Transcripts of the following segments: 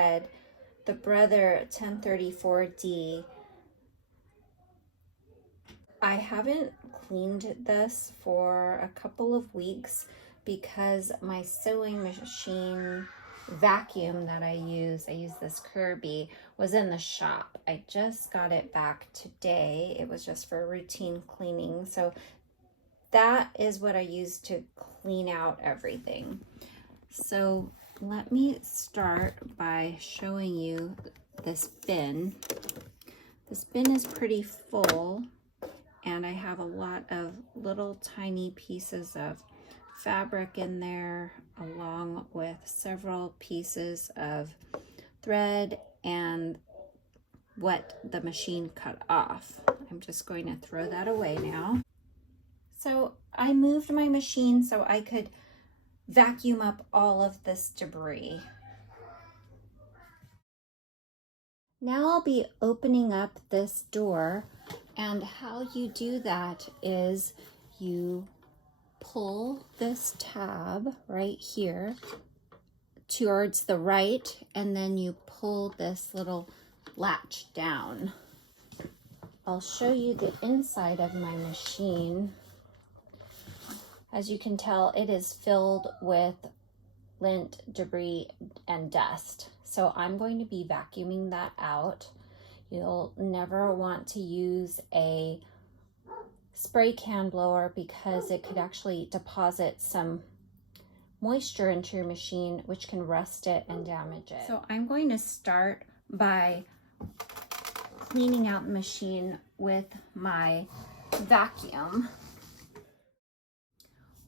Simthread, the Brother 1034D. I haven't cleaned this for a couple of weeks because my sewing machine vacuum that I use this Kirby, was in the shop. I just got it back today. It was just for routine cleaning. So that is what I use to clean out everything. So let me start by showing you this bin. This bin is pretty full, and I have a lot of little tiny pieces of fabric in there, along with several pieces of thread and what the machine cut off. I'm just going to throw that away now. So I moved my machine so I could vacuum up all of this debris. Now I'll be opening up this door, and how you do that is you pull this tab right here towards the right, and then you pull this little latch down. I'll show you the inside of my machine. As you can tell, it is filled with lint, debris, and dust. So I'm going to be vacuuming that out. You'll never want to use a spray can blower because it could actually deposit some moisture into your machine, which can rust it and damage it. So I'm going to start by cleaning out the machine with my vacuum.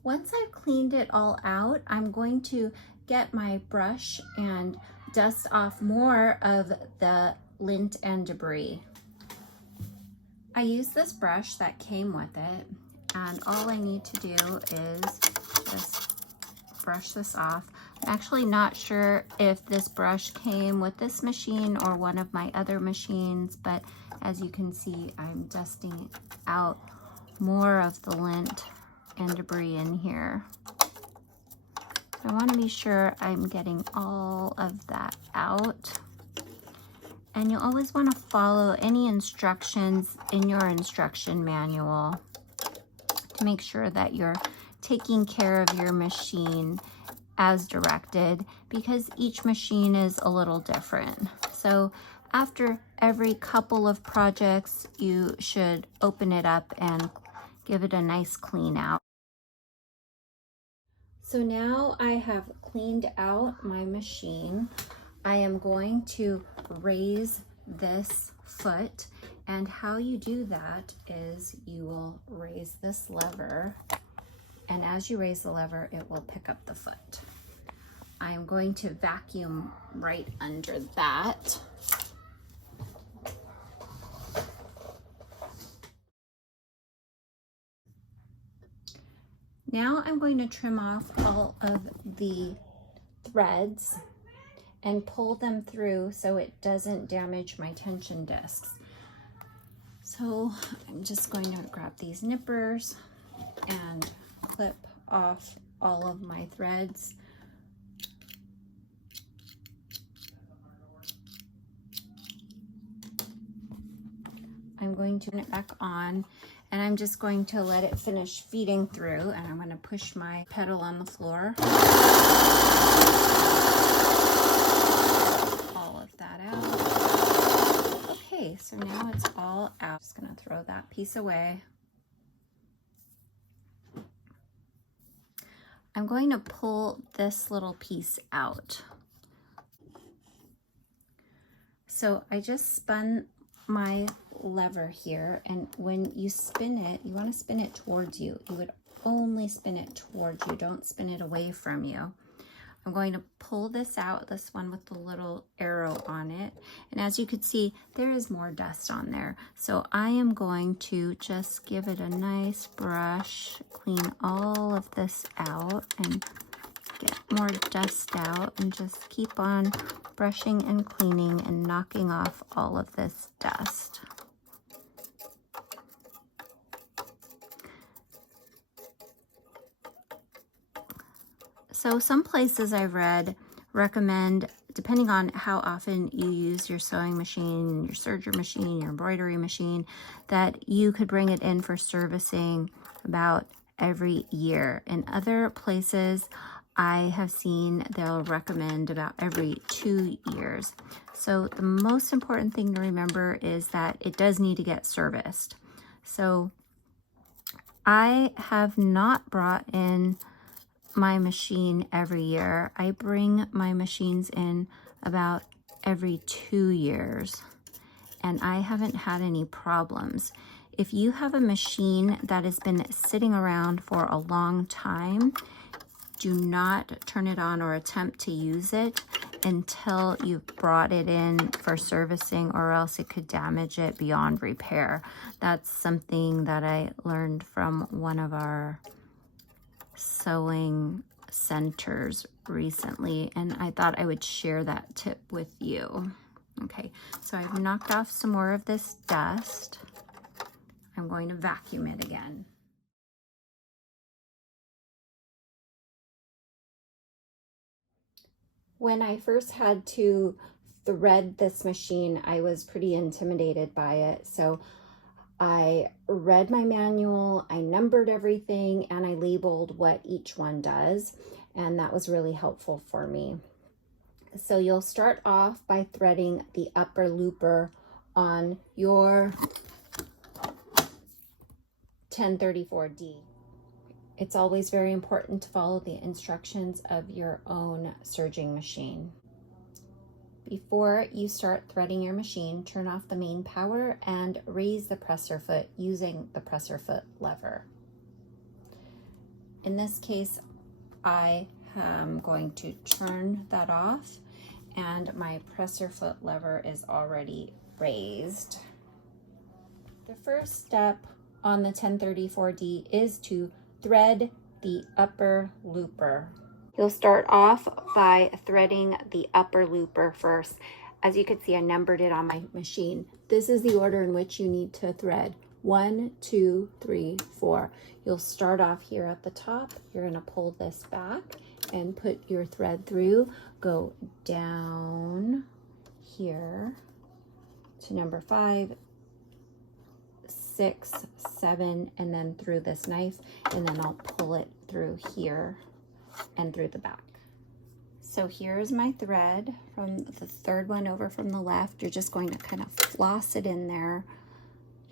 Once I've cleaned it all out, I'm going to get my brush and dust off more of the lint and debris. I use this brush that came with it, and all I need to do is just brush this off. I'm actually not sure if this brush came with this machine or one of my other machines, but as you can see, I'm dusting out more of the lint and debris in here. I want to be sure I'm getting all of that out. And you always want to follow any instructions in your instruction manual to make sure that you're taking care of your machine as directed, because each machine is a little different. So after every couple of projects, you should open it up and give it a nice clean out. So now I have cleaned out my machine. I am going to raise this foot, and how you do that is you will raise this lever, and as you raise the lever, it will pick up the foot. I am going to vacuum right under that. Now I'm going to trim off all of the threads and pull them through so it doesn't damage my tension discs. So I'm just going to grab these nippers and clip off all of my threads. I'm going to turn it back on, and I'm just going to let it finish feeding through, and I'm going to push my pedal on the floor. All of that out. Okay, so now it's all out. Just going to throw that piece away. I'm going to pull this little piece out. So I just spun my lever here, and when you spin it, you want to spin it towards you. You would only spin it towards you, don't spin it away from you. I'm going to pull this out, this one with the little arrow on it, and as you can see, there is more dust on there. So I am going to just give it a nice brush, clean all of this out and get more dust out, and just keep on brushing and cleaning and knocking off all of this dust. So some places I've read recommend depending on how often you use your sewing machine, your serger machine, your embroidery machine, that you could bring it in for servicing about every year. In other places, I have seen they'll recommend about every 2 years. So the most important thing to remember is that it does need to get serviced. So I have not brought in my machine every year. I bring my machines in about every 2 years, and I haven't had any problems. If you have a machine that has been sitting around for a long time, do not turn it on or attempt to use it until you've brought it in for servicing, or else it could damage it beyond repair. That's something that I learned from one of our sewing centers recently, and I thought I would share that tip with you. Okay, so I've knocked off some more of this dust. I'm going to vacuum it again. When I first had to thread this machine, I was pretty intimidated by it. So I read my manual, I numbered everything, and I labeled what each one does. And that was really helpful for me. So you'll start off by threading the upper looper on your 1034D. It's always very important to follow the instructions of your own serging machine. Before you start threading your machine, turn off the main power and raise the presser foot using the presser foot lever. In this case, I am going to turn that off, and my presser foot lever is already raised. The first step on the 1034D is to thread the upper looper. You'll start off by threading the upper looper first. As you can see, I numbered it on my machine. This is the order in which you need to thread. 1, 2, 3, 4. You'll start off here at the top. You're going to pull this back and put your thread through. Go down here to number 5, 6, 7, and then through this knife, and then I'll pull it through here and through the back. So here's my thread from the third one over from the left. You're just going to kind of floss it in there.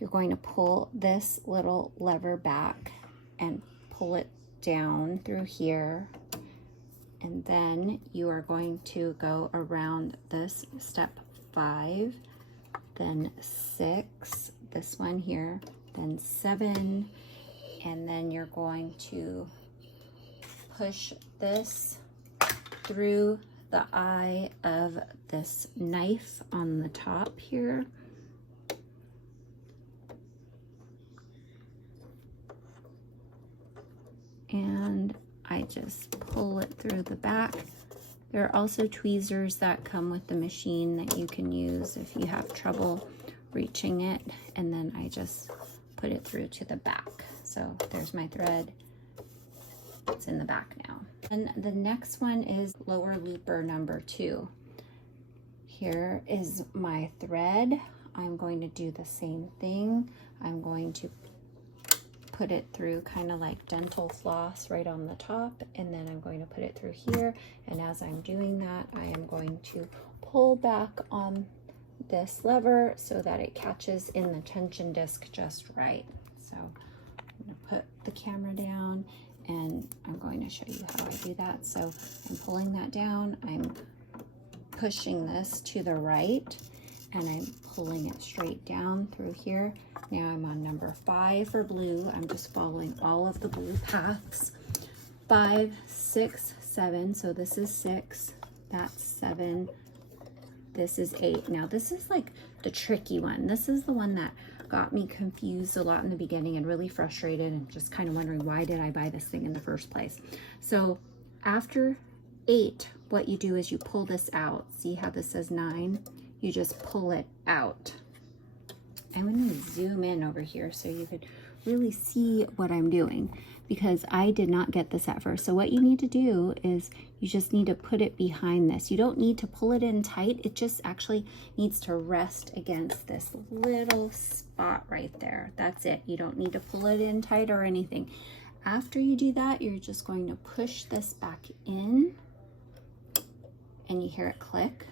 You're going to pull this little lever back and pull it down through here, and then you are going to go around this step 5, then 6, this one here, then 7, and then you're going to push this through the eye of this knife on the top here. And I just pull it through the back. There are also tweezers that come with the machine that you can use if you have trouble reaching it, and then I just put it through to the back. So there's my thread. It's in the back now. And the next one is lower looper number 2. Here is my thread. I'm going to do the same thing. I'm going to put it through kind of like dental floss right on the top, and then I'm going to put it through here. And as I'm doing that, I am going to pull back on this lever so that it catches in the tension disc just right. So I'm going to put the camera down, and I'm going to show you how I do that. So I'm pulling that down, I'm pushing this to the right, and I'm pulling it straight down through here. Now I'm on number 5 for blue. I'm just following all of the blue paths. 5, 6, 7. So this is 6, that's 7, this is 8. Now this is like the tricky one. This is the one that got me confused a lot in the beginning and really frustrated and just kind of wondering, why did I buy this thing in the first place? So after 8, what you do is you pull this out. See how this says 9? You just pull it out. I'm going to zoom in over here so you could really see what I'm doing, because I did not get this at first. So what you need to do is you just need to put it behind this. You don't need to pull it in tight. It just actually needs to rest against this little spot right there. That's it. You don't need to pull it in tight or anything. After you do that, you're just going to push this back in, and you hear it click.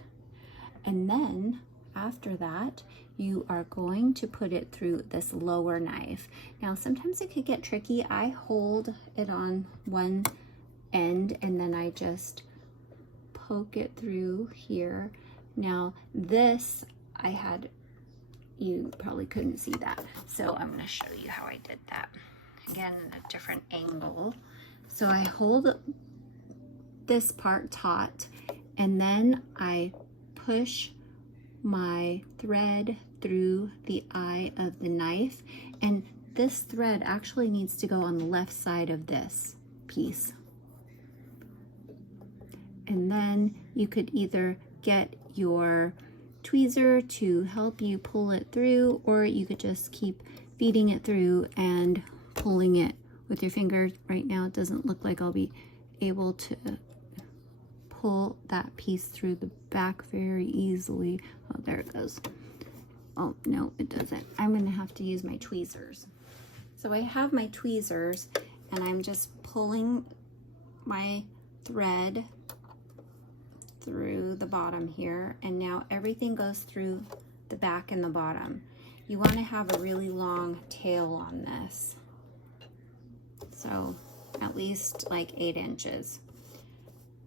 And then after that, you are going to put it through this lower knife. Now, sometimes it could get tricky. I hold it on one end and then I just poke it through here. Now this, you probably couldn't see that. So I'm gonna show you how I did that. Again, in a different angle. So I hold this part taut, and then I push my thread through the eye of the knife, and this thread actually needs to go on the left side of this piece. And then you could either get your tweezer to help you pull it through, or you could just keep feeding it through and pulling it with your finger. Right now it doesn't look like I'll be able to pull that piece through the back very easily. Oh, there it goes. Oh, no, it doesn't. I'm gonna have to use my tweezers. So I have my tweezers, and I'm just pulling my thread through the bottom here, and now everything goes through the back and the bottom. You want to have a really long tail on this, so at least like 8 inches.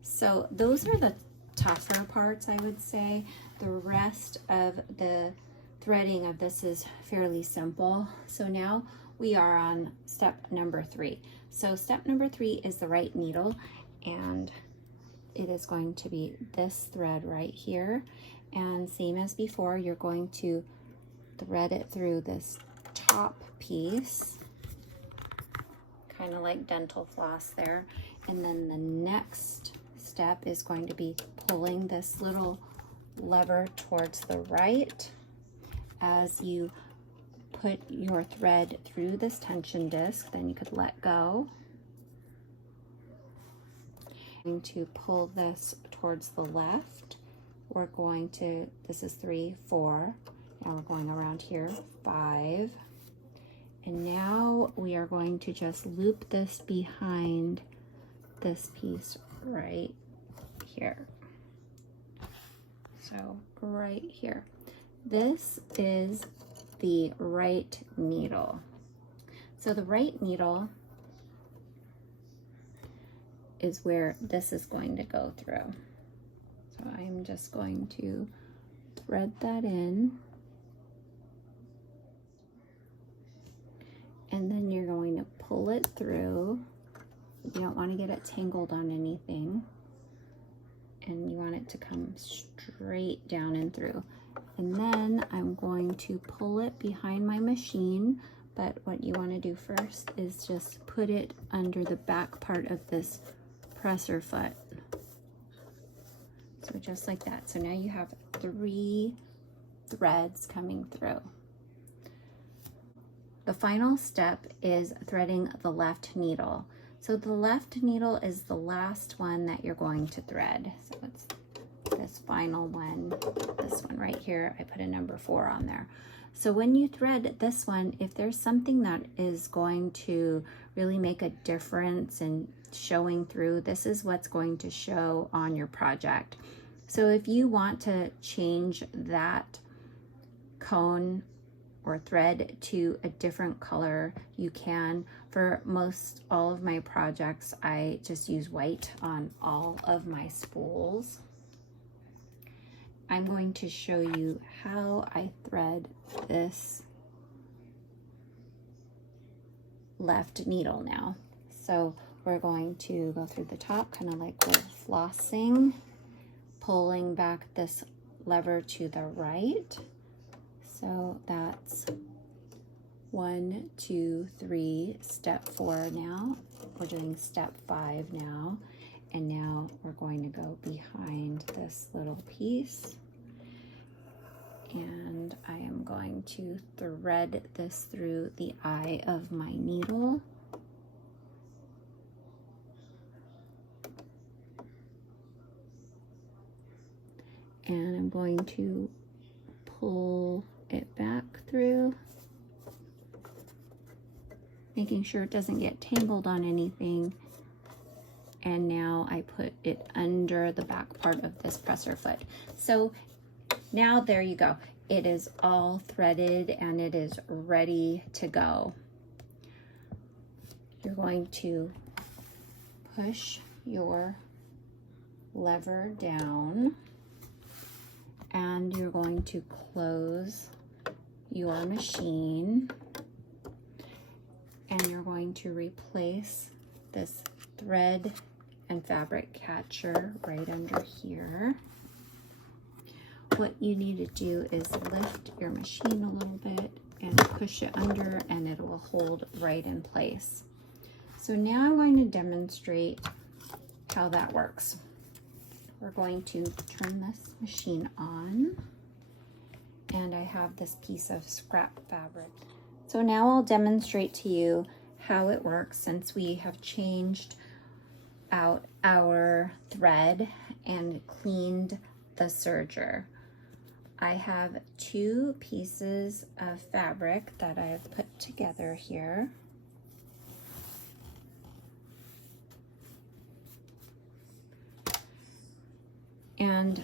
So those are the tougher parts, I would say. The rest of the threading of this is fairly simple. So now we are on step number 3. So step number 3 is the right needle, and it is going to be this thread right here. And same as before, you're going to thread it through this top piece, kind of like dental floss there. And then the next step is going to be pulling this little lever towards the right as you put your thread through this tension disc. Then you could let go. I'm going to pull this towards the left. We're going to, this is 3, 4. Now we're going around here, 5. And now we are going to just loop this behind this piece right here. So right here. This is the right needle. So the right needle is where this is going to go through. So I'm just going to thread that in. And then you're going to pull it through. You don't want to get it tangled on anything. And you want it to come straight down and through. And then I'm going to pull it behind my machine. But what you want to do first is just put it under the back part of this presser foot. So just like that. So now you have 3 threads coming through. The final step is threading the left needle. So the left needle is the last one that you're going to thread. So it's this final one, this one right here. I put a number 4 on there. So when you thread this one, if there's something that is going to really make a difference in showing through, this is what's going to show on your project. So if you want to change that cone or thread to a different color, you can. For most all of my projects, I just use white on all of my spools. I'm going to show you how I thread this left needle now. So we're going to go through the top, kind of like we're flossing, pulling back this lever to the right. So that's 1, 2, 3, step 4 now. We're doing step 5 now. And now we're going to go behind this little piece. And I am going to thread this through the eye of my needle. And I'm going to pull it back through, making sure it doesn't get tangled on anything. And now I put it under the back part of this presser foot. So now there you go. It is all threaded and it is ready to go. You're going to push your lever down and you're going to close your machine, and you're going to replace this thread and fabric catcher right under here. What you need to do is lift your machine a little bit and push it under, and it will hold right in place. So now I'm going to demonstrate how that works. We're going to turn this machine on, and I have this piece of scrap fabric. So now I'll demonstrate to you how it works since we have changed out our thread and cleaned the serger. I have 2 pieces of fabric that I have put together here. And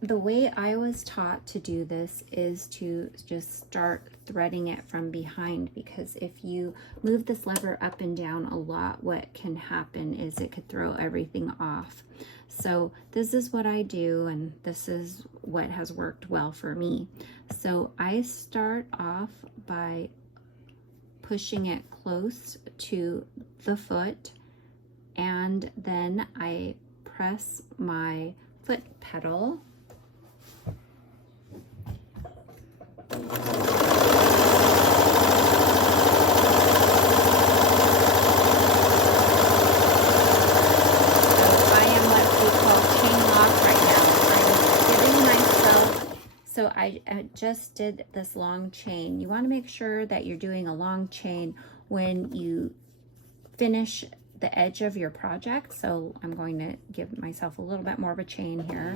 the way I was taught to do this is to just start threading it from behind, because if you move this lever up and down a lot, what can happen is it could throw everything off. So this is what I do, and this is what has worked well for me. So I start off by pushing it close to the foot, and then I press my foot pedal So I just did this long chain. You want to make sure that you're doing a long chain when you finish the edge of your project. So I'm going to give myself a little bit more of a chain here.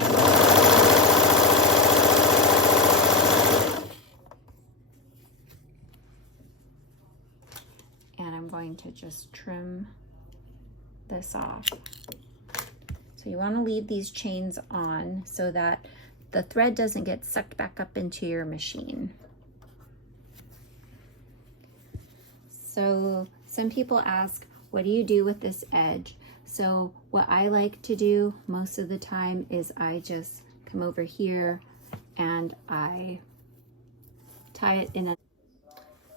And I'm going to just trim this off. So you want to leave these chains on so that the thread doesn't get sucked back up into your machine. So some people ask, what do you do with this edge? So what I like to do most of the time is I just come over here and I tie it in a...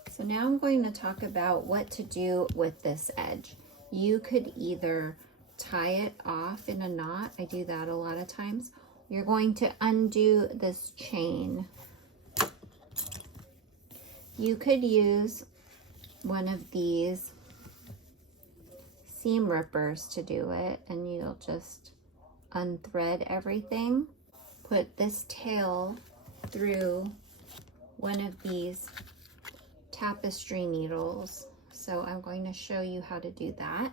So now I'm going to talk about what to do with this edge. You could either tie it off in a knot. I do that a lot of times. You're going to undo this chain. You could use one of these seam rippers to do it, and you'll just unthread everything. Put this tail through one of these tapestry needles. So I'm going to show you how to do that.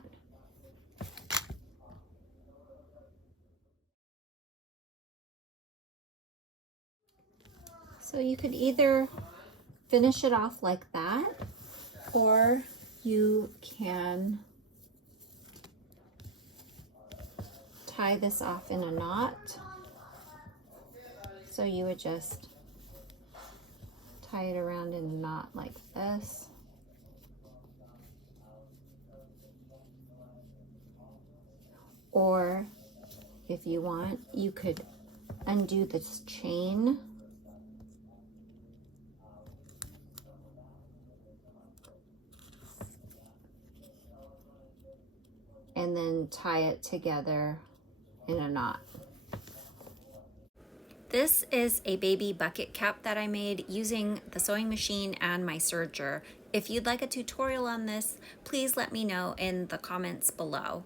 So you could either finish it off like that, or you can tie this off in a knot. So you would just tie it around in a knot like this. Or if you want, you could undo this chain and then tie it together in a knot. This is a baby bucket cap that I made using the sewing machine and my serger. If you'd like a tutorial on this, please let me know in the comments below.